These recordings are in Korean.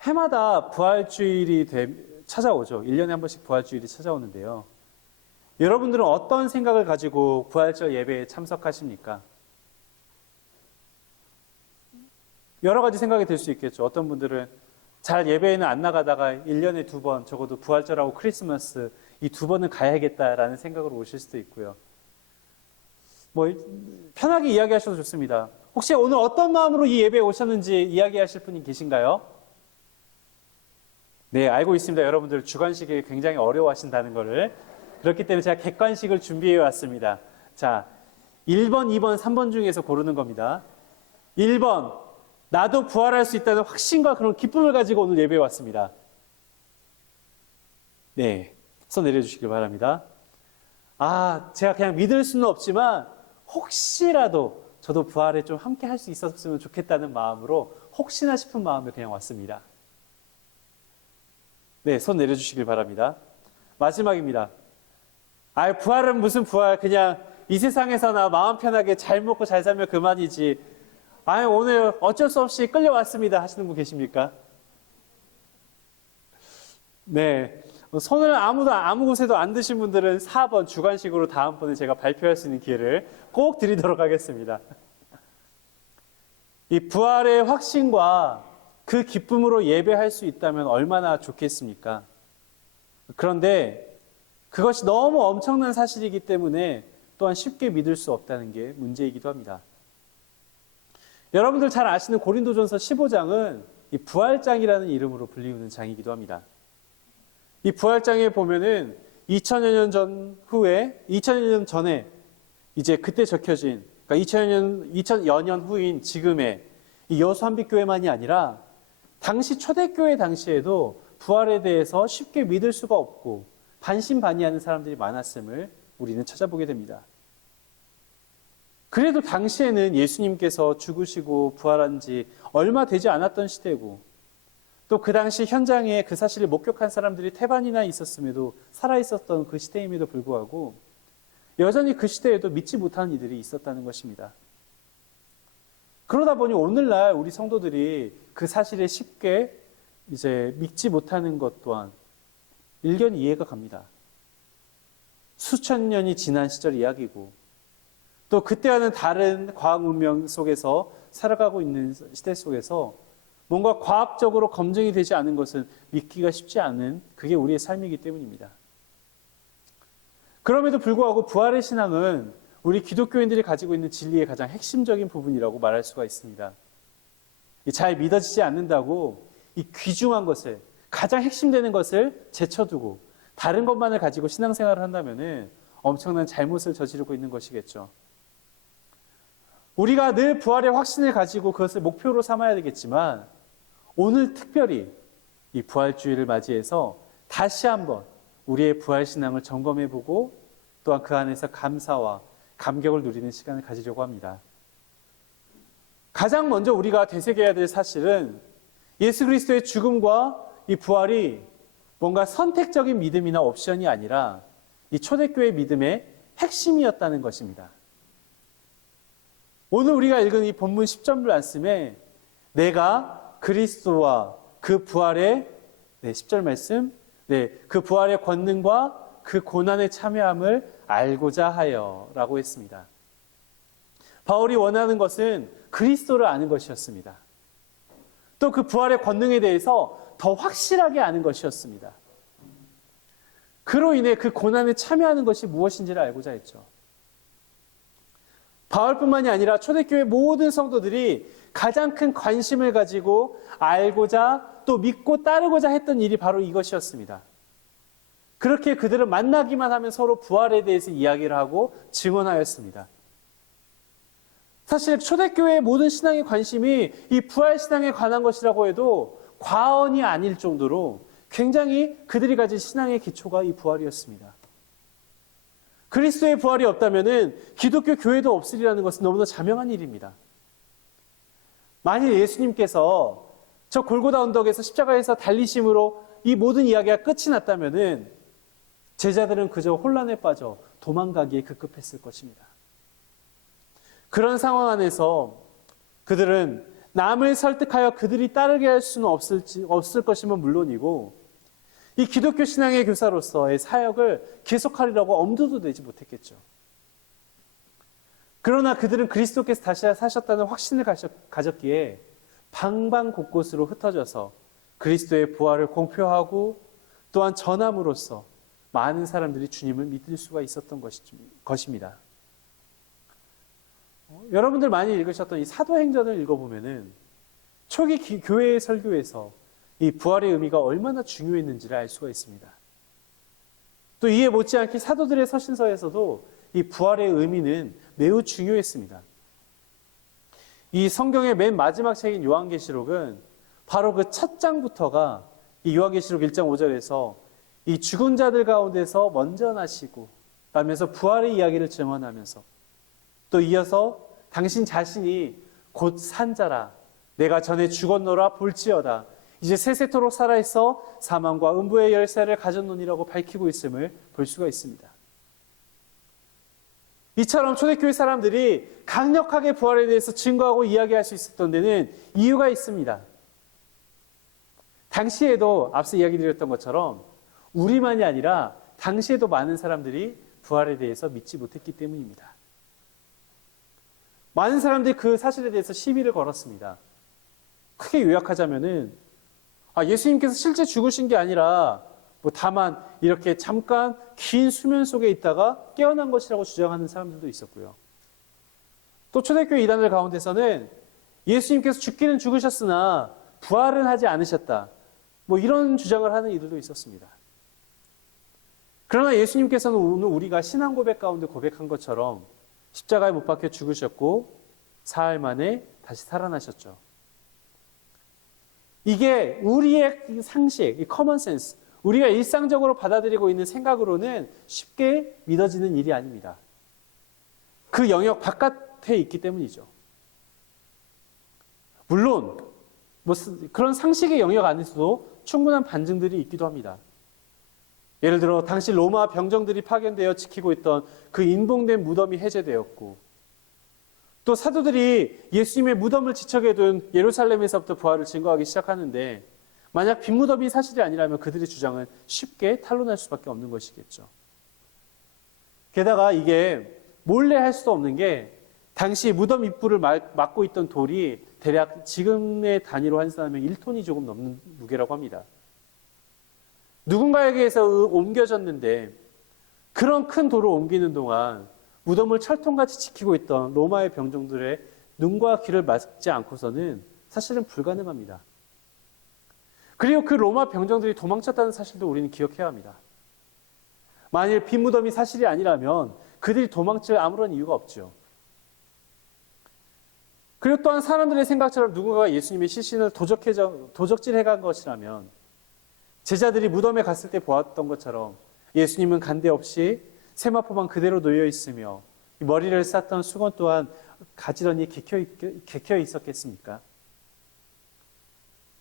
해마다 부활주일이 찾아오죠. 1년에 한 번씩 부활주일이 찾아오는데요. 여러분들은 어떤 생각을 가지고 부활절 예배에 참석하십니까? 여러 가지 생각이 들 수 있겠죠. 어떤 분들은 잘 예배에는 안 나가다가 1년에 2번, 적어도 부활절하고 크리스마스 이 2번은 가야겠다라는 생각으로 오실 수도 있고요. 편하게 이야기하셔도 좋습니다. 혹시 오늘 어떤 마음으로 이 예배에 오셨는지 이야기하실 분이 계신가요? 네, 알고 있습니다. 여러분들 주관식이 굉장히 어려워하신다는 것을. 그렇기 때문에 제가 객관식을 준비해 왔습니다. 자, 1번, 2번, 3번 중에서 고르는 겁니다. 1번, 나도 부활할 수 있다는 확신과 그런 기쁨을 가지고 오늘 예배에 왔습니다. 네, 손 내려주시길 바랍니다. 제가 그냥 믿을 수는 없지만 혹시라도 저도 부활에 좀 함께 할 수 있었으면 좋겠다는 마음으로 혹시나 싶은 마음에 그냥 왔습니다. 네, 손 내려주시길 바랍니다. 마지막입니다. 부활은 무슨 부활, 그냥 이 세상에서나 마음 편하게 잘 먹고 잘 살면 그만이지. 오늘 어쩔 수 없이 끌려왔습니다 하시는 분 계십니까? 네, 손을 아무 곳에도 안 드신 분들은 4번 주관식으로 다음번에 제가 발표할 수 있는 기회를 꼭 드리도록 하겠습니다. 이 부활의 확신과 그 기쁨으로 예배할 수 있다면 얼마나 좋겠습니까? 그런데 그것이 너무 엄청난 사실이기 때문에 또한 쉽게 믿을 수 없다는 게 문제이기도 합니다. 여러분들 잘 아시는 고린도전서 15장은 이 부활장이라는 이름으로 불리우는 장이기도 합니다. 이 부활장에 보면은 2000여 년 전에 이제 그때 적혀진, 그러니까 2000여 년 후인 지금의 이 여수 한빛교회만이 아니라 당시 초대교회 당시에도 부활에 대해서 쉽게 믿을 수가 없고 반신반의하는 사람들이 많았음을 우리는 찾아보게 됩니다. 그래도 당시에는 예수님께서 죽으시고 부활한 지 얼마 되지 않았던 시대고 또 그 당시 현장에 그 사실을 목격한 사람들이 태반이나 있었음에도 살아있었던 그 시대임에도 불구하고 여전히 그 시대에도 믿지 못하는 이들이 있었다는 것입니다. 그러다 보니 오늘날 우리 성도들이 그 사실에 쉽게 이제 믿지 못하는 것 또한 일견 이해가 갑니다. 수천 년이 지난 시절 이야기고 또 그때와는 다른 과학 문명 속에서 살아가고 있는 시대 속에서 뭔가 과학적으로 검증이 되지 않은 것은 믿기가 쉽지 않은 그게 우리의 삶이기 때문입니다. 그럼에도 불구하고 부활의 신앙은 우리 기독교인들이 가지고 있는 진리의 가장 핵심적인 부분이라고 말할 수가 있습니다. 잘 믿어지지 않는다고 이 귀중한 것을, 가장 핵심되는 것을 제쳐두고 다른 것만을 가지고 신앙생활을 한다면 엄청난 잘못을 저지르고 있는 것이겠죠. 우리가 늘 부활의 확신을 가지고 그것을 목표로 삼아야 되겠지만 오늘 특별히 이 부활주의를 맞이해서 다시 한번 우리의 부활신앙을 점검해보고 또한 그 안에서 감사와 감격을 누리는 시간을 가지려고 합니다. 가장 먼저 우리가 되새겨야 될 사실은 예수 그리스도의 죽음과 이 부활이 뭔가 선택적인 믿음이나 옵션이 아니라 이 초대교회 믿음의 핵심이었다는 것입니다. 오늘 우리가 읽은 이 본문 10절 말씀에 내가 그리스도와 그 부활의 10절 말씀, 그 부활의 권능과 그 고난에 참여함을 알고자 하여 라고 했습니다. 바울이 원하는 것은 그리스도를 아는 것이었습니다. 또 그 부활의 권능에 대해서 더 확실하게 아는 것이었습니다. 그로 인해 그 고난에 참여하는 것이 무엇인지를 알고자 했죠. 바울뿐만이 아니라 초대교회 모든 성도들이 가장 큰 관심을 가지고 알고자 또 믿고 따르고자 했던 일이 바로 이것이었습니다. 그렇게 그들은 만나기만 하면 서로 부활에 대해서 이야기를 하고 증언하였습니다. 사실 초대교회의 모든 신앙의 관심이 이 부활신앙에 관한 것이라고 해도 과언이 아닐 정도로 굉장히 그들이 가진 신앙의 기초가 이 부활이었습니다. 그리스도의 부활이 없다면 기독교 교회도 없으리라는 것은 너무나 자명한 일입니다. 만일 예수님께서 저 골고다 언덕에서 십자가에서 달리심으로 이 모든 이야기가 끝이 났다면 제자들은 그저 혼란에 빠져 도망가기에 급급했을 것입니다. 그런 상황 안에서 그들은 남을 설득하여 그들이 따르게 할 수는 없을 것이면 물론이고 이 기독교 신앙의 교사로서의 사역을 계속하리라고 엄두도 내지 못했겠죠. 그러나 그들은 그리스도께서 다시 사셨다는 확신을 가졌기에 방방 곳곳으로 흩어져서 그리스도의 부활을 공표하고 또한 전함으로써 많은 사람들이 주님을 믿을 수가 있었던 것입니다. 여러분들 많이 읽으셨던 이 사도행전을 읽어보면은 초기 교회의 설교에서 이 부활의 의미가 얼마나 중요했는지를 알 수가 있습니다. 또 이에 못지않게 사도들의 서신서에서도 이 부활의 의미는 매우 중요했습니다. 이 성경의 맨 마지막 책인 요한계시록은 바로 그 첫 장부터가 이 요한계시록 1장 5절에서 이 죽은 자들 가운데서 먼저 나시고 라면서 부활의 이야기를 증언하면서 또 이어서 당신 자신이 곧 산자라 내가 전에 죽었노라 볼지어다 이제 세세토록 살아있어 사망과 음부의 열쇠를 가졌노니라고 밝히고 있음을 볼 수가 있습니다. 이처럼 초대교회 사람들이 강력하게 부활에 대해서 증거하고 이야기할 수 있었던 데는 이유가 있습니다. 당시에도 앞서 이야기 드렸던 것처럼 우리만이 아니라 당시에도 많은 사람들이 부활에 대해서 믿지 못했기 때문입니다. 많은 사람들이 그 사실에 대해서 시비를 걸었습니다. 크게 요약하자면은 예수님께서 실제 죽으신 게 아니라 다만 이렇게 잠깐 긴 수면 속에 있다가 깨어난 것이라고 주장하는 사람들도 있었고요. 또 초대교회 이단들 가운데서는 예수님께서 죽기는 죽으셨으나 부활은 하지 않으셨다. 이런 주장을 하는 이들도 있었습니다. 그러나 예수님께서는 오늘 우리가 신앙 고백 가운데 고백한 것처럼 십자가에 못 박혀 죽으셨고 사흘 만에 다시 살아나셨죠. 이게 우리의 상식, 이 커먼 센스, 우리가 일상적으로 받아들이고 있는 생각으로는 쉽게 믿어지는 일이 아닙니다. 그 영역 바깥에 있기 때문이죠. 물론 그런 상식의 영역 안에서도 충분한 반증들이 있기도 합니다. 예를 들어 당시 로마 병정들이 파견되어 지키고 있던 그 인봉된 무덤이 해제되었고 또 사도들이 예수님의 무덤을 지척에 둔 예루살렘에서부터 부활을 증거하기 시작하는데 만약 빈 무덤이 사실이 아니라면 그들의 주장은 쉽게 탄로날 수밖에 없는 것이겠죠. 게다가 이게 몰래 할 수도 없는 게 당시 무덤 입구를 막고 있던 돌이 대략 지금의 단위로 환산하면 1톤이 조금 넘는 무게라고 합니다. 누군가에게서 옮겨졌는데 그런 큰 돌을 옮기는 동안 무덤을 철통같이 지키고 있던 로마의 병정들의 눈과 귀를 막지 않고서는 사실은 불가능합니다. 그리고 그 로마 병정들이 도망쳤다는 사실도 우리는 기억해야 합니다. 만일 빈 무덤이 사실이 아니라면 그들이 도망칠 아무런 이유가 없죠. 그리고 또한 사람들의 생각처럼 누군가가 예수님의 시신을 도적질해간 것이라면 제자들이 무덤에 갔을 때 보았던 것처럼 예수님은 간데 없이 세마포만 그대로 놓여 있으며 머리를 쌌던 수건 또한 가지런히 개켜 있었겠습니까?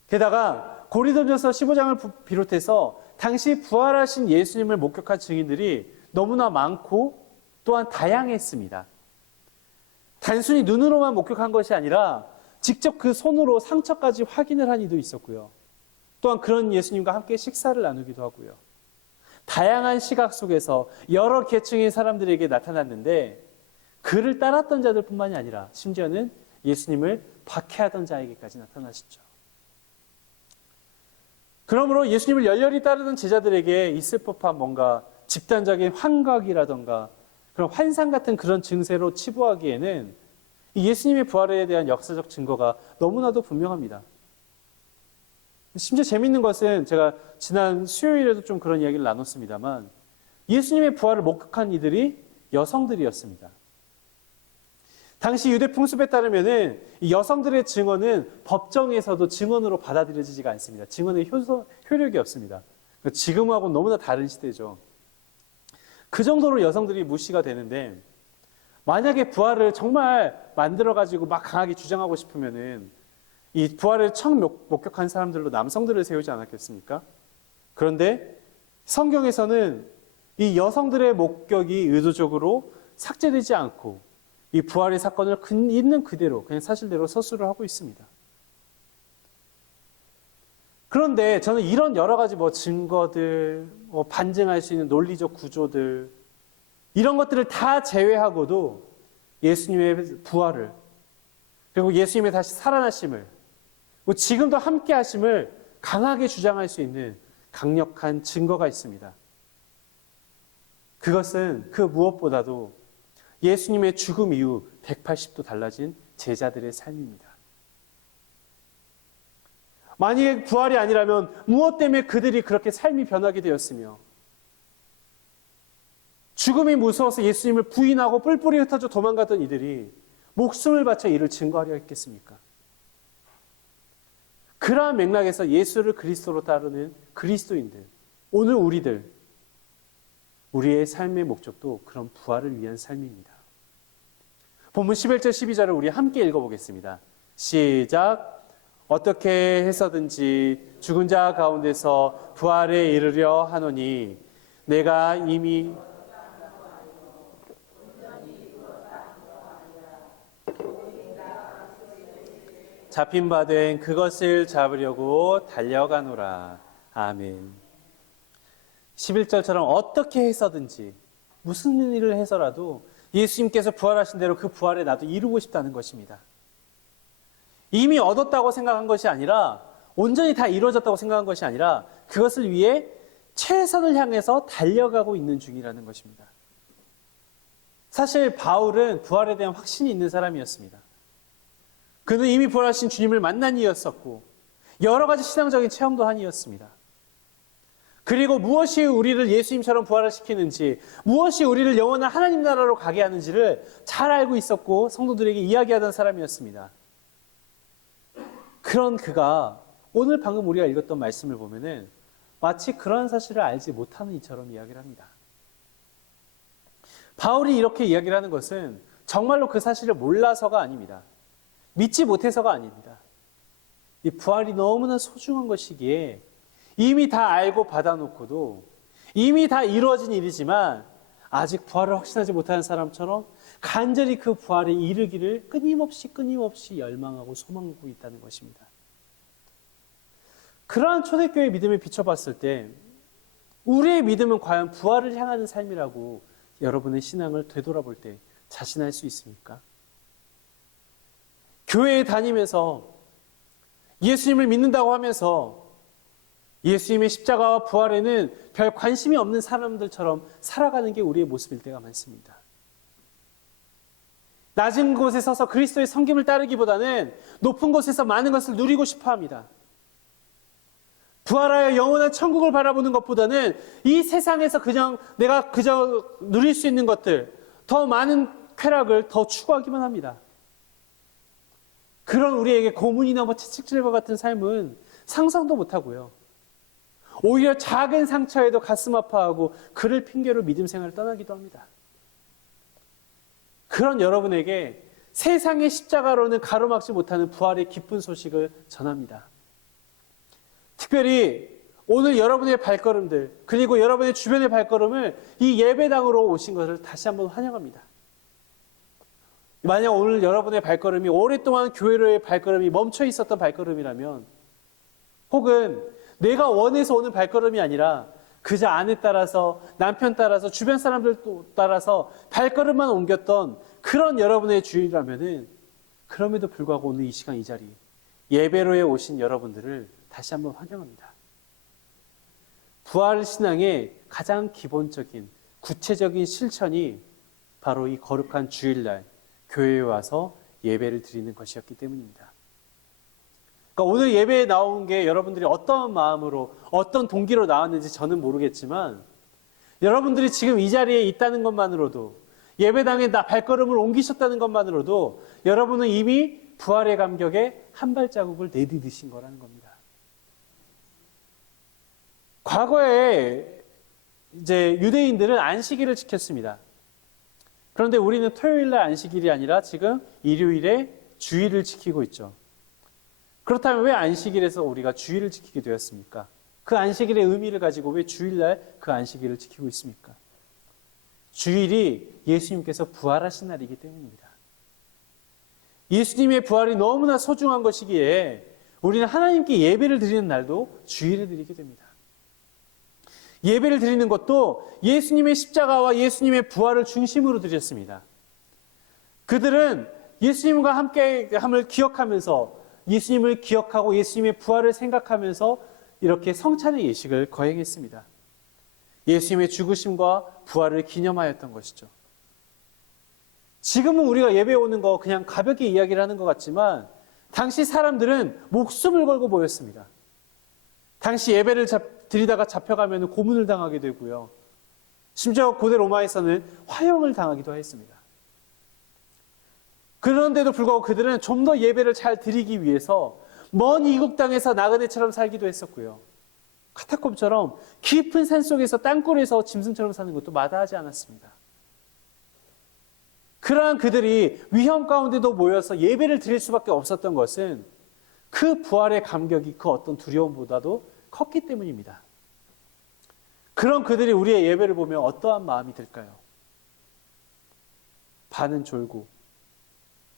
게다가 고린도전서 15장을 비롯해서 당시 부활하신 예수님을 목격한 증인들이 너무나 많고 또한 다양했습니다. 단순히 눈으로만 목격한 것이 아니라 직접 그 손으로 상처까지 확인을 한 이도 있었고요. 또한 그런 예수님과 함께 식사를 나누기도 하고요. 다양한 시각 속에서 여러 계층의 사람들에게 나타났는데 그를 따랐던 자들뿐만이 아니라 심지어는 예수님을 박해하던 자에게까지 나타나시죠. 그러므로 예수님을 열렬히 따르던 제자들에게 있을 법한 뭔가 집단적인 환각이라던가 그런 환상 같은 그런 증세로 치부하기에는 예수님의 부활에 대한 역사적 증거가 너무나도 분명합니다. 심지어 재미있는 것은 제가 지난 수요일에도 좀 그런 이야기를 나눴습니다만 예수님의 부활을 목격한 이들이 여성들이었습니다. 당시 유대 풍습에 따르면 이 여성들의 증언은 법정에서도 증언으로 받아들여지지가 않습니다. 증언의 효력이 없습니다. 지금하고는 너무나 다른 시대죠. 그 정도로 여성들이 무시가 되는데 만약에 부활을 정말 만들어가지고 막 강하게 주장하고 싶으면은 이 부활을 처음 목격한 사람들로 남성들을 세우지 않았겠습니까? 그런데 성경에서는 이 여성들의 목격이 의도적으로 삭제되지 않고 이 부활의 사건을 있는 그대로 그냥 사실대로 서술을 하고 있습니다. 그런데 저는 이런 여러 가지 증거들, 반증할 수 있는 논리적 구조들, 이런 것들을 다 제외하고도 예수님의 부활을, 그리고 예수님의 다시 살아나심을, 그리고 지금도 함께 하심을 강하게 주장할 수 있는 강력한 증거가 있습니다. 그것은 그 무엇보다도 예수님의 죽음 이후 180도 달라진 제자들의 삶입니다. 만약에 부활이 아니라면 무엇 때문에 그들이 그렇게 삶이 변하게 되었으며, 죽음이 무서워서 예수님을 부인하고 뿔뿔이 흩어져 도망가던 이들이 목숨을 바쳐 이를 증거하려 했겠습니까? 그러한 맥락에서 예수를 그리스도로 따르는 그리스도인들, 오늘 우리의 삶의 목적도 그런 부활을 위한 삶입니다. 본문 11절 12절을 우리 함께 읽어보겠습니다. 시작. 어떻게 해서든지 죽은 자 가운데서 부활에 이르려 하노니 내가 이미 잡힌 바 된 그것을 잡으려고 달려가노라. 아멘. 11절처럼 어떻게 해서든지 무슨 일을 해서라도 예수님께서 부활하신 대로 그 부활에 나도 이루고 싶다는 것입니다. 이미 얻었다고 생각한 것이 아니라, 온전히 다 이루어졌다고 생각한 것이 아니라 그것을 위해 최선을 향해서 달려가고 있는 중이라는 것입니다. 사실 바울은 부활에 대한 확신이 있는 사람이었습니다. 그는 이미 부활하신 주님을 만난 이였었고 여러 가지 신앙적인 체험도 한 이였습니다. 그리고 무엇이 우리를 예수님처럼 부활을 시키는지, 무엇이 우리를 영원한 하나님 나라로 가게 하는지를 잘 알고 있었고 성도들에게 이야기하던 사람이었습니다. 그런 그가 오늘 방금 우리가 읽었던 말씀을 보면은 마치 그런 사실을 알지 못하는 이처럼 이야기를 합니다. 바울이 이렇게 이야기를 하는 것은 정말로 그 사실을 몰라서가 아닙니다. 믿지 못해서가 아닙니다. 이 부활이 너무나 소중한 것이기에 이미 다 알고 받아놓고도 이미 다 이루어진 일이지만 아직 부활을 확신하지 못하는 사람처럼 간절히 그 부활에 이르기를 끊임없이 열망하고 소망하고 있다는 것입니다. 그러한 초대교회의 믿음을 비춰봤을 때 우리의 믿음은 과연 부활을 향하는 삶이라고 여러분의 신앙을 되돌아볼 때 자신할 수 있습니까? 교회에 다니면서 예수님을 믿는다고 하면서 예수님의 십자가와 부활에는 별 관심이 없는 사람들처럼 살아가는 게 우리의 모습일 때가 많습니다. 낮은 곳에 서서 그리스도의 섬김을 따르기보다는 높은 곳에서 많은 것을 누리고 싶어 합니다. 부활하여 영원한 천국을 바라보는 것보다는 이 세상에서 내가 그저 누릴 수 있는 것들, 더 많은 쾌락을 더 추구하기만 합니다. 그런 우리에게 고문이나 채찍질과 같은 삶은 상상도 못하고요. 오히려 작은 상처에도 가슴 아파하고 그를 핑계로 믿음 생활을 떠나기도 합니다. 그런 여러분에게 세상의 십자가로는 가로막지 못하는 부활의 기쁜 소식을 전합니다. 특별히 오늘 여러분의 발걸음들, 그리고 여러분의 주변의 발걸음을 이 예배당으로 오신 것을 다시 한번 환영합니다. 만약 오늘 여러분의 발걸음이 오랫동안 교회로의 발걸음이 멈춰 있었던 발걸음이라면, 혹은 내가 원해서 오는 발걸음이 아니라 그저 아내 따라서, 남편 따라서, 주변 사람들 따라서 발걸음만 옮겼던 그런 여러분의 주일이라면은, 그럼에도 불구하고 오늘 이 시간 이 자리 예배로에 오신 여러분들을 다시 한번 환영합니다. 부활 신앙의 가장 기본적인 구체적인 실천이 바로 이 거룩한 주일날 교회에 와서 예배를 드리는 것이었기 때문입니다. 그러니까 오늘 예배에 나온 게 여러분들이 어떤 마음으로, 어떤 동기로 나왔는지 저는 모르겠지만, 여러분들이 지금 이 자리에 있다는 것만으로도, 예배당에 발걸음을 옮기셨다는 것만으로도 여러분은 이미 부활의 감격에 한 발자국을 내디디신 거라는 겁니다. 과거에 이제 유대인들은 안식일을 지켰습니다. 그런데 우리는 토요일날 안식일이 아니라 지금 일요일에 주일을 지키고 있죠. 그렇다면 왜 안식일에서 우리가 주일을 지키게 되었습니까? 그 안식일의 의미를 가지고 왜 주일날 그 안식일을 지키고 있습니까? 주일이 예수님께서 부활하신 날이기 때문입니다. 예수님의 부활이 너무나 소중한 것이기에 우리는 하나님께 예배를 드리는 날도 주일에 드리게 됩니다. 예배를 드리는 것도 예수님의 십자가와 예수님의 부활을 중심으로 드렸습니다. 그들은 예수님과 함께함을 기억하면서 예수님을 기억하고 예수님의 부활을 생각하면서 이렇게 성찬의 예식을 거행했습니다. 예수님의 죽으심과 부활을 기념하였던 것이죠. 지금은 우리가 예배에 오는 거 그냥 가볍게 이야기를 하는 것 같지만 당시 사람들은 목숨을 걸고 모였습니다. 당시 예배를 드리다가 잡혀가면 고문을 당하게 되고요. 심지어 고대 로마에서는 화형을 당하기도 했습니다. 그런데도 불구하고 그들은 좀 더 예배를 잘 드리기 위해서 먼 이국 땅에서 나그네처럼 살기도 했었고요. 카타콤처럼 깊은 산속에서 땅굴에서 짐승처럼 사는 것도 마다하지 않았습니다. 그러한 그들이 위험 가운데도 모여서 예배를 드릴 수밖에 없었던 것은 그 부활의 감격이 그 어떤 두려움보다도 컸기 때문입니다. 그런 그들이 우리의 예배를 보면 어떠한 마음이 들까요? 반은 졸고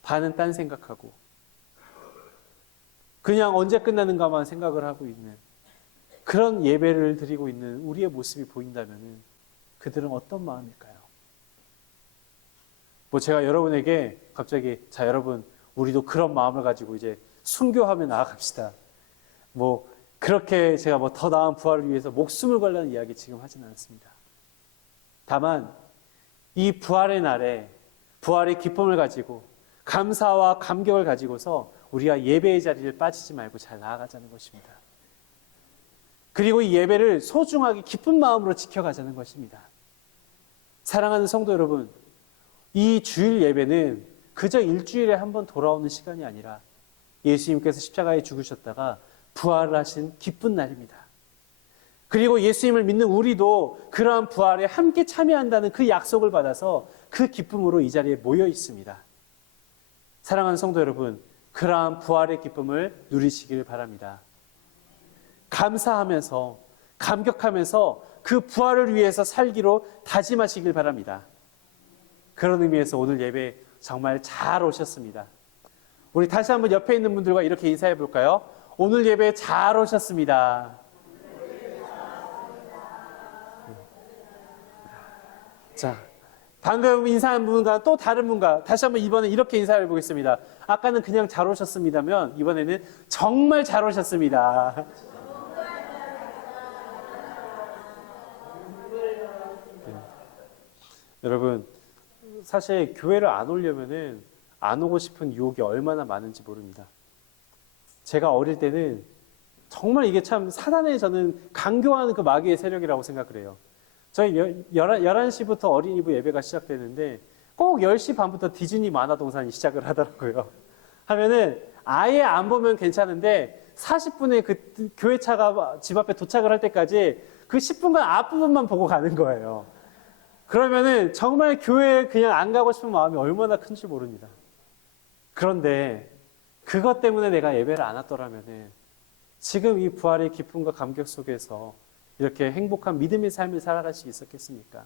반은 딴 생각하고 그냥 언제 끝나는가만 생각을 하고 있는 그런 예배를 드리고 있는 우리의 모습이 보인다면 그들은 어떤 마음일까요? 제가 여러분에게 갑자기 자 여러분 우리도 그런 마음을 가지고 이제 순교하며 나아갑시다. 그렇게 제가 더 나은 부활을 위해서 목숨을 걸라는 이야기 지금 하지는 않습니다. 다만 이 부활의 날에 부활의 기쁨을 가지고 감사와 감격을 가지고서 우리가 예배의 자리를 빠지지 말고 잘 나아가자는 것입니다. 그리고 이 예배를 소중하게 기쁜 마음으로 지켜가자는 것입니다. 사랑하는 성도 여러분, 이 주일 예배는 그저 일주일에 한 번 돌아오는 시간이 아니라 예수님께서 십자가에 죽으셨다가 부활을 하신 기쁜 날입니다. 그리고 예수님을 믿는 우리도 그러한 부활에 함께 참여한다는 그 약속을 받아서 그 기쁨으로 이 자리에 모여 있습니다. 사랑하는 성도 여러분, 그러한 부활의 기쁨을 누리시길 바랍니다. 감사하면서 감격하면서 그 부활을 위해서 살기로 다짐하시길 바랍니다. 그런 의미에서 오늘 예배 정말 잘 오셨습니다. 우리 다시 한번 옆에 있는 분들과 이렇게 인사해 볼까요? 오늘 예배 잘 오셨습니다. 자, 방금 인사한 분과 또 다른 분과 다시 한번 이번에 이렇게 인사해 보겠습니다. 아까는 그냥 잘 오셨습니다면 이번에는 정말 잘 오셨습니다. 여러분, 사실 교회를 안 오려면은 안 오고 싶은 유혹이 얼마나 많은지 모릅니다. 제가 어릴 때는 정말 이게 참 사단의 저는 강교하는 그 마귀의 세력이라고 생각을 해요. 저희 11시부터 어린이부 예배가 시작되는데 꼭 10시 반부터 디즈니 만화동산이 시작을 하더라고요. 하면은 아예 안 보면 괜찮은데 40분에 그 교회차가 집 앞에 도착을 할 때까지 그 10분간 앞부분만 보고 가는 거예요. 그러면은 정말 교회에 그냥 안 가고 싶은 마음이 얼마나 큰지 모릅니다. 그런데 그것 때문에 내가 예배를 안 왔더라면은 지금 이 부활의 기쁨과 감격 속에서 이렇게 행복한 믿음의 삶을 살아갈 수 있었겠습니까?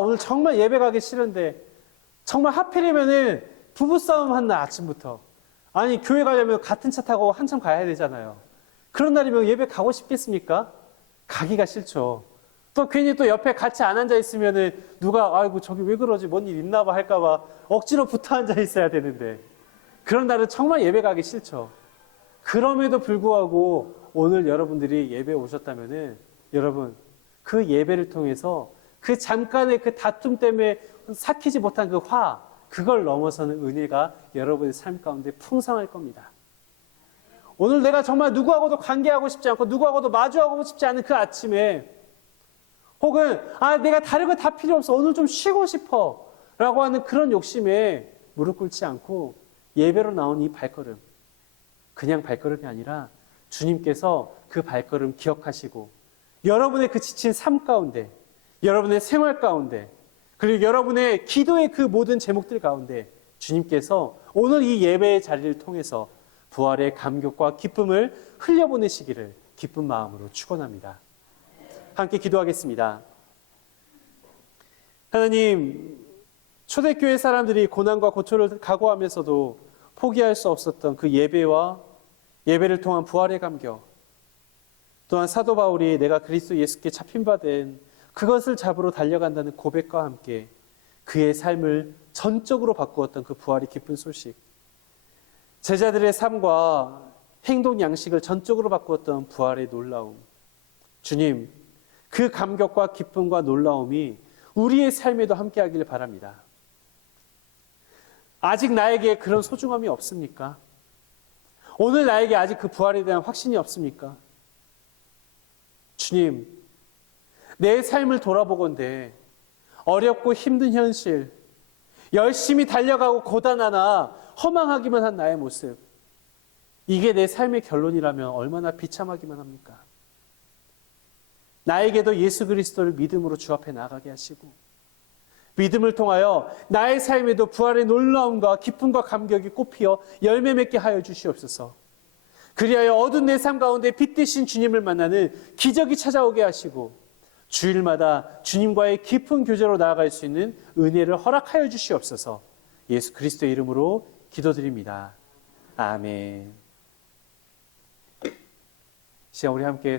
오늘 정말 예배 가기 싫은데 정말 하필이면은 부부싸움 한 날 아침부터 아니 교회 가려면 같은 차 타고 한참 가야 되잖아요. 그런 날이면 예배 가고 싶겠습니까? 가기가 싫죠. 또 괜히 또 옆에 같이 안 앉아 있으면은 누가 아이고 저기 왜 그러지 뭔 일 있나 봐 할까 봐 억지로 붙어 앉아 있어야 되는데 그런 날은 정말 예배 가기 싫죠. 그럼에도 불구하고 오늘 여러분들이 예배에 오셨다면은 여러분 그 예배를 통해서 그 잠깐의 그 다툼 때문에 삭히지 못한 그 화 그걸 넘어서는 은혜가 여러분의 삶 가운데 풍성할 겁니다. 오늘 내가 정말 누구하고도 관계하고 싶지 않고 누구하고도 마주하고 싶지 않은 그 아침에 혹은 내가 다른 거 다 필요 없어 오늘 좀 쉬고 싶어 라고 하는 그런 욕심에 무릎 꿇지 않고 예배로 나온 이 발걸음 그냥 발걸음이 아니라 주님께서 그 발걸음 기억하시고 여러분의 그 지친 삶 가운데 여러분의 생활 가운데 그리고 여러분의 기도의 그 모든 제목들 가운데 주님께서 오늘 이 예배의 자리를 통해서 부활의 감격과 기쁨을 흘려보내시기를 기쁜 마음으로 축원합니다. 함께 기도하겠습니다. 하나님, 초대교회 사람들이 고난과 고초를 각오하면서도 포기할 수 없었던 그 예배와 예배를 통한 부활의 감격, 또한 사도 바울이 내가 그리스도 예수께 잡힌 바 된 그것을 잡으러 달려간다는 고백과 함께 그의 삶을 전적으로 바꾸었던 그 부활의 기쁜 소식, 제자들의 삶과 행동 양식을 전적으로 바꾸었던 부활의 놀라움. 주님, 그 감격과 기쁨과 놀라움이 우리의 삶에도 함께하기를 바랍니다. 아직 나에게 그런 소중함이 없습니까? 오늘 나에게 아직 그 부활에 대한 확신이 없습니까? 주님, 내 삶을 돌아보건대 어렵고 힘든 현실, 열심히 달려가고 고단하나 허망하기만 한 나의 모습, 이게 내 삶의 결론이라면 얼마나 비참하기만 합니까? 나에게도 예수 그리스도를 믿음으로 주 앞에 나가게 하시고 믿음을 통하여 나의 삶에도 부활의 놀라움과 기쁨과 감격이 꽃피어 열매 맺게 하여 주시옵소서. 그리하여 어두운 내 삶 가운데 빛 되신 주님을 만나는 기적이 찾아오게 하시고 주일마다 주님과의 깊은 교제로 나아갈 수 있는 은혜를 허락하여 주시옵소서. 예수 그리스도의 이름으로 기도드립니다. 아멘. 시간 우리 함께